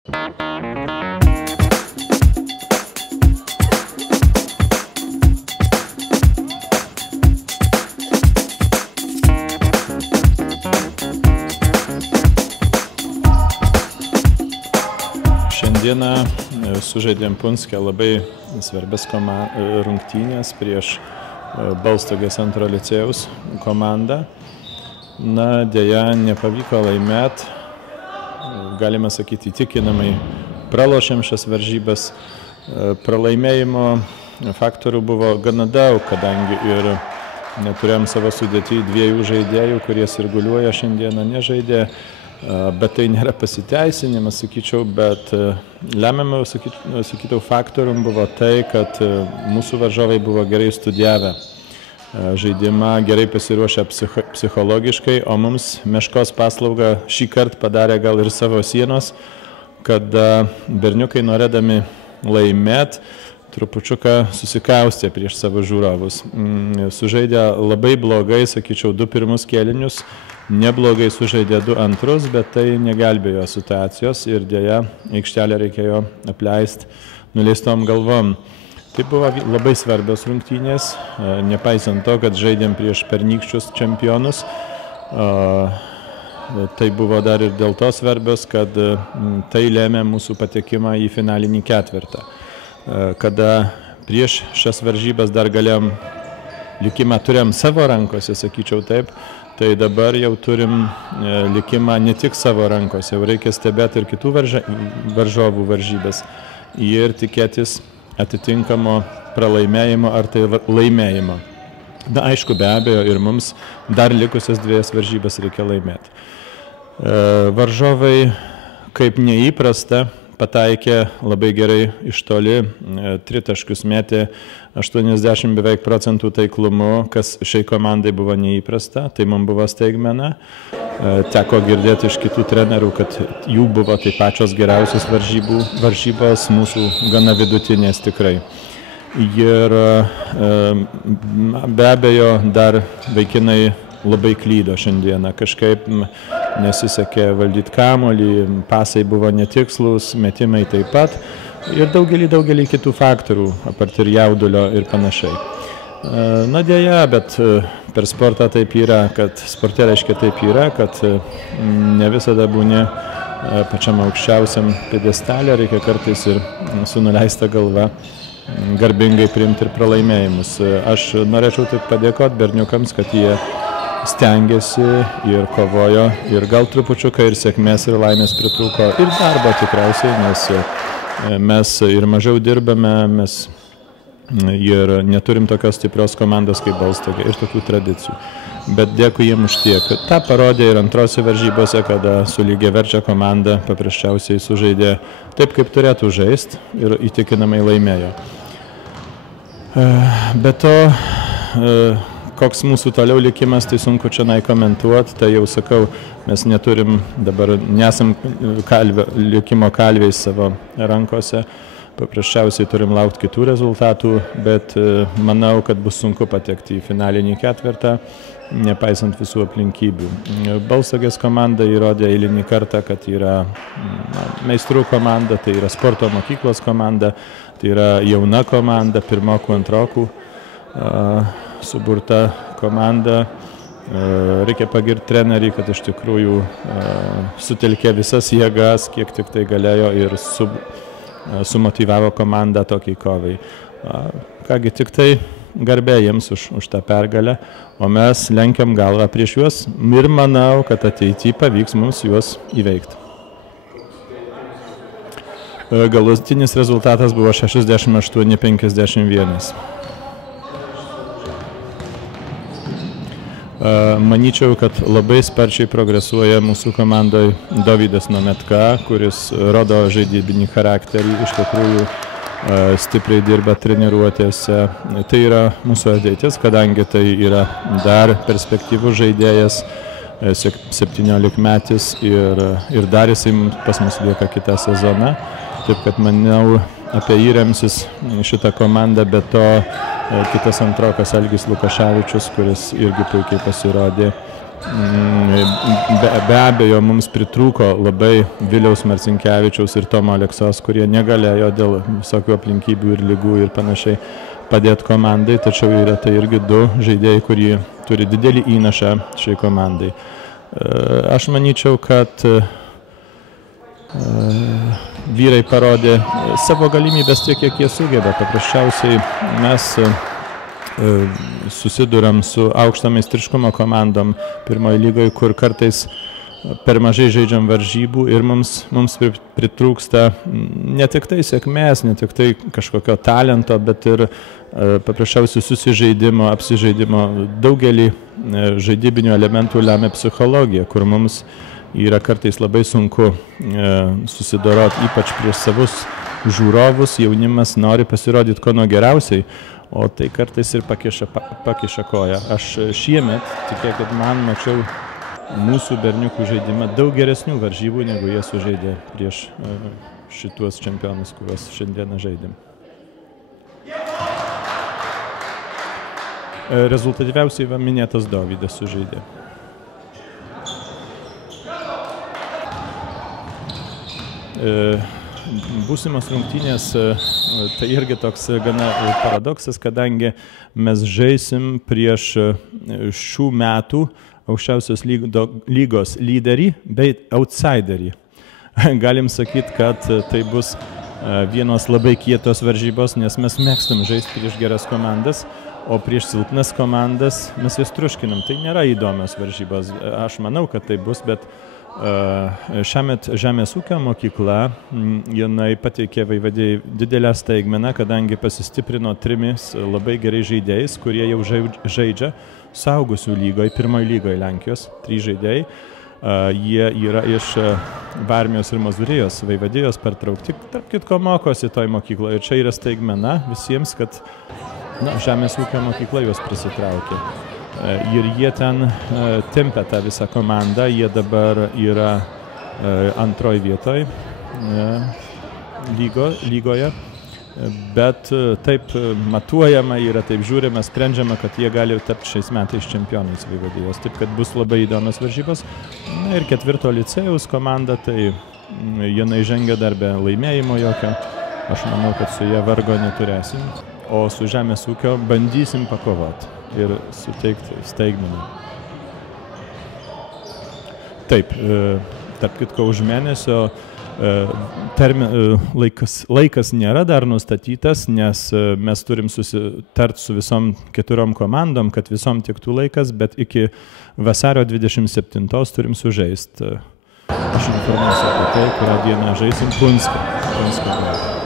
Šiandieną sužaidėm Punske labai svarbias rungtynės prieš Balstogės antro licėjaus komandą. Na, dėja, nepavyko laimėti. Galima sakyti, įtikinamai pralošėm šias varžybas. Pralaimėjimo faktorių buvo gana daug, kadangi ir neturėjom savo sudėtį dviejų žaidėjų, kurie sirguliuoja šiandieną, nežaidė. Bet tai nėra pasiteisinimas, sakyčiau, bet lemiamą, sakyčiau, faktorium buvo tai, kad mūsų varžovai buvo gerai studijavę žaidimą, gerai pasiruošę psichologiškai, o mums Meškos paslaugą šį kartą padarė gal ir savo sienos, kad berniukai norėdami laimėti, trupučiuką susikaustė prieš savo žiūrovus. Sužaidė labai blogai, sakyčiau, 2 pirmus kėlinius, neblogai sužaidė 2 antrus, bet tai negelbėjo situacijos ir dėja aikštelę reikėjo apleisti nuleistom galvom. Tai buvo labai svarbios rungtynės, nepaisant to, kad žaidėm prieš pernykščius čempionus. Tai buvo dar ir dėl to svarbios, kad tai lėmė mūsų patekimą į finalinį ketvirtą. Kada prieš šias varžybas dar galėjom, likimą turėjom savo rankose, sakyčiau taip, tai dabar jau turim likimą ne tik savo rankose, jau reikia stebėti ir kitų varžovų varžybas ir tikėtis atitinkamo pralaimėjimo ar tai laimėjimo. Na, aišku, be abejo, ir mums dar likusias 2 varžybas reikia laimėti. Varžovai, kaip neįprasta, pataikė labai gerai iš toli, 3 taškus metė 80 beveik procentų taiklumu, kas šiai komandai buvo neįprasta, tai mums buvo staigmena. Teko girdėti iš kitų trenerių, kad jų buvo tai pačios geriausios varžybos, mūsų gana vidutinės tikrai. Ir be abejo dar vaikinai labai klydo šiandieną, kažkaip nesisekė valdyti kamuolį, pasai buvo netikslus, metimai taip pat ir daugelį kitų faktorių, apart ir jaudulio ir panašiai. Na dėja, bet per sportą taip yra, kad sporte reiškia taip yra, kad ne visada būni pačiam aukščiausiam pjedestale, reikia kartais ir su nuleista galva garbingai priimti ir pralaimėjimus. Aš norėčiau tik padėkoti berniukams, kad jie stengiasi ir kovojo ir gal trupučiuką ir sėkmės ir laimės pritrūko ir darbo tikriausiai, nes mes ir mažiau dirbame, mes ir neturim tokios stiprios komandos kaip Balstogė ir tokių tradicijų. Bet dėkui jiems už tiek. Ta parodė ir antrose varžybose, kada su lygiaverčia komanda paprasčiausiai sužaidė taip, kaip turėtų žaisti ir įtikinamai laimėjo. Be to, koks mūsų toliau likimas, tai sunku čia komentuoti, tai jau sakau, mes neturim, dabar nesam likimo kalviais savo rankose, paprasčiausiai turim laukti kitų rezultatų, bet manau, kad bus sunku patekti į finalinį ketvirtą, nepaisant visų aplinkybių. Balstogės komanda įrodė eilinį kartą, kad yra meistrų komanda, tai yra sporto mokyklos komanda, tai yra jauna komanda, pirmokų, antrokų suburta komanda. Reikia pagirti trenerį, kad iš tikrųjų sutelkė visas jėgas, kiek tik tai galėjo ir sumotyvavo komandą tokiai kovai. Kągi, tik tai garbė jiems už tą pergalę, o mes lenkiam galvą prieš juos ir manau, kad ateityje pavyks mums juos įveikti. Galutinis rezultatas buvo 68-51. Manyčiau, kad labai sparčiai progresuoja mūsų komandoje Dovydas Nometka, kuris rodo žaidybinį charakterį, iš tikrųjų stipriai dirba treniruotėse. Tai yra mūsų ateitis, kadangi tai yra dar perspektyvus žaidėjas, 17-metis ir dar jisai pas mus lieka kitą sezoną. Taip kad manau, apie jį remsis šitą komandą, bet to kitas antrokas Algis Lukaševičius, kuris irgi puikiai pasirodė Be abejo, mums pritrūko labai Viliaus Marcinkevičiaus ir Tomo Aleksos, kurie negalėjo dėl visokių aplinkybių ir lygų ir panašiai padėti komandai, tačiau yra tai irgi du žaidėjai, kurie turi didelį įnašą šiai komandai. Aš manyčiau, kad vyrai parodė savo galimybės tiek, kiek jie sugeba. Paprasčiausiai mes susiduriam su aukšto meistriškumo komandom pirmoje lygoje, kur kartais per mažai žaidžiam varžybų ir mums pritrūksta ne tik tai sėkmės, ne tik tai kažkokio talento, bet ir paprasčiausiai susižaidimo, apsižaidimo. Daugelį žaidybinių elementų lemia psichologija, kur mums yra kartais labai sunku susidoroti, ypač prieš savus žiūrovus. Jaunimas nori pasirodyti ko nuo geriausiai, o tai kartais ir pakiša koją. Aš šiemet, tikėkit man, mačiau mūsų berniukų žaidimą daug geresnių varžybų, negu jie sužaidė prieš šituos čempionus, kuriuos šiandieną žaidėm. Rezultatyviausiai minėtas Dovydas sužaidė. Būsimos rungtynės, tai irgi toks gana paradoksas, kadangi mes žaisim prieš šių metų aukščiausios lygos lyderį bei outsiderį. Galim sakyti, kad tai bus vienos labai kietos varžybos, nes mes mėgstam žaisti prieš geras komandas, o prieš silpnas komandas mes jas triuškinam. Tai nėra įdomios varžybos. Aš manau, kad tai bus, bet šiąmet Žemės ūkio mokykla, jinai pateikė Vaivadijai didelę staigmeną, kadangi pasistiprino 3 labai gerai žaidėjais, kurie jau žaidžia suaugusių lygoje, pirmoje lygoje Lenkijos, 3 žaidėjai. Jie yra iš Varmijos ir Mazūrijos, Vaivadijos pertraukti, tarp kitko mokosi toj mokykloje. Ir čia yra staigmena visiems, kad Žemės ūkio mokykla juos prisitraukė. Ir jie ten tempia tą visą komandą, jie dabar yra antroje vietoje lygoje, bet taip matuojama yra, taip žiūrima, sprendžiama, kad jie gali tapti šiais metais čempionais Vaivadijos, taip kad bus labai įdomios varžybos. Ir 4 licėjaus komanda, tai jinai žengia dar be laimėjimo jokio, aš manau, kad su jie vargo neturėsim, o su Žemės ūkio bandysim pakovoti ir suteikti staigmeną. Taip, tarp kitko už mėnesio laikas nėra dar nustatytas, nes mes turim susitart su visom 4 komandom, kad visom tiktų laikas, bet iki vasario 27 turim sužaisti. Aš informuosiu apie tai, kurią dieną žaisim Punske.